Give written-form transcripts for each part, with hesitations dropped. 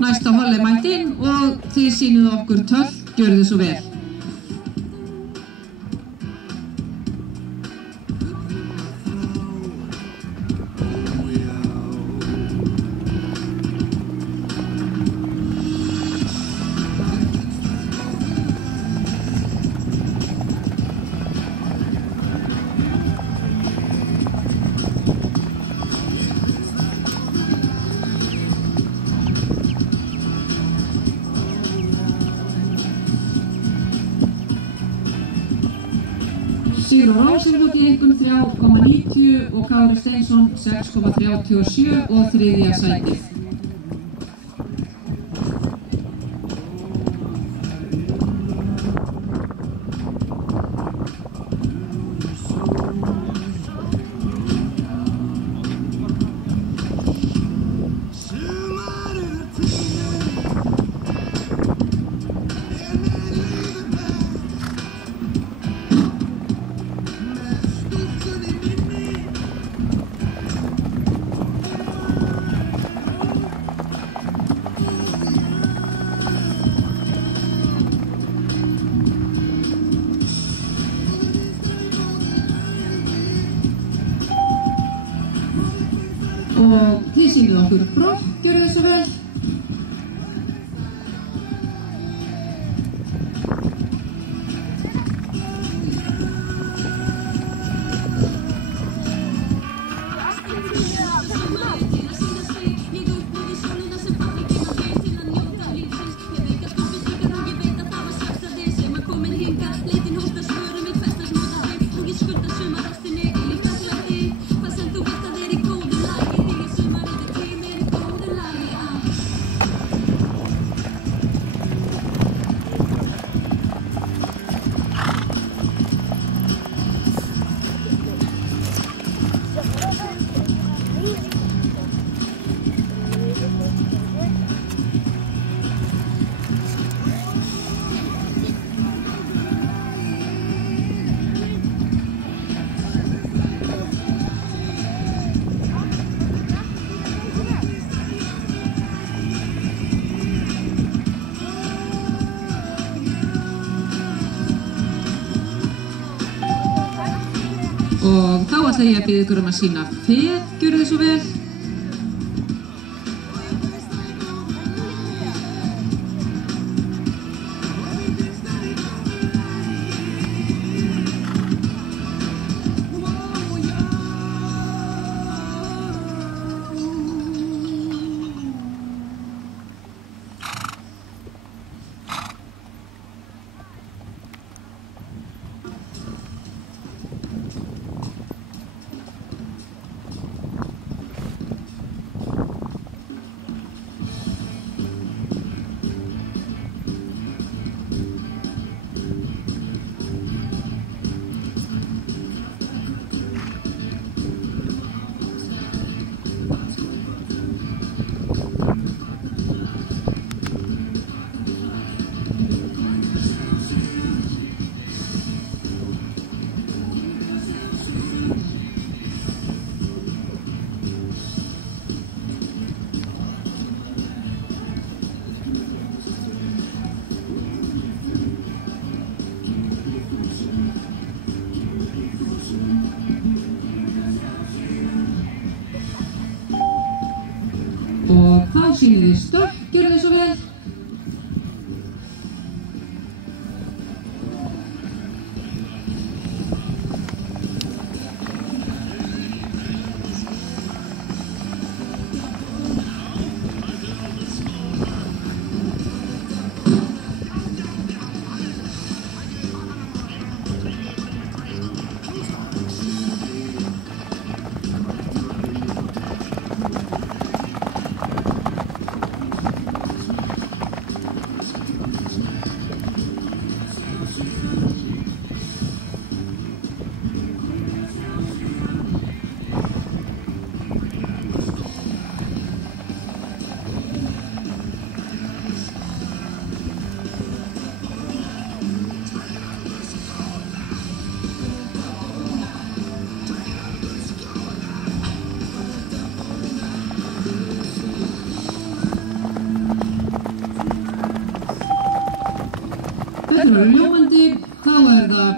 Næsta hol mætt inn og þið sýnuðu okkur töll, gjörðu svo vel. Sigurður Rósir hlotið einkunn 3,90 og Kári Steinsson 6,37 og þriðja sætið. Og þið sýnuðu okkur brott, gjörðu þið svo vel. Og þá ætla ég að biðja ykkur að sýna fet, gjörðu þið svo vel. Og þá sýnið þið stökk, gjörðu þið svo vel. eru ljómandi, þá það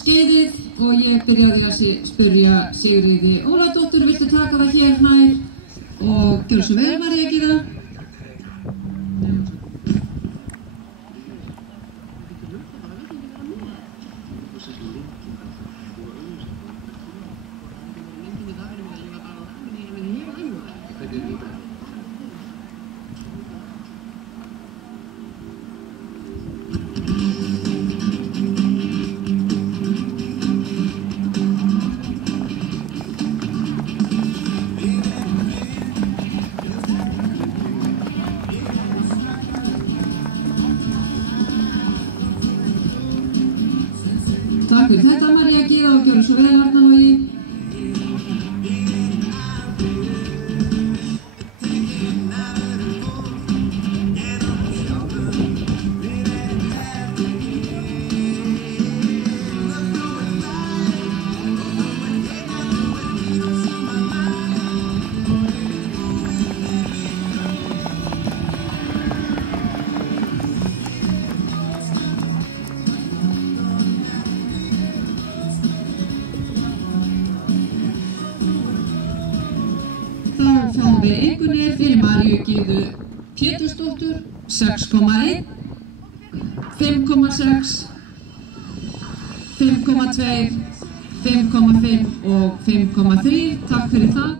skeiðið og ég byrjaði að spyrja Sigríði Óladóttur, viltu taka það hér nær og gjörðu svo vel, María Gyða. Takk fyrir þetta, María Gyða, og gjörðu svo vel, Arnar Logi. Þá fáum við einkunnir fyrir Maríu Gyðu Pétursdóttur, 6,1, 5,6, 5,2, 5,5 og 5,3. Takk fyrir það.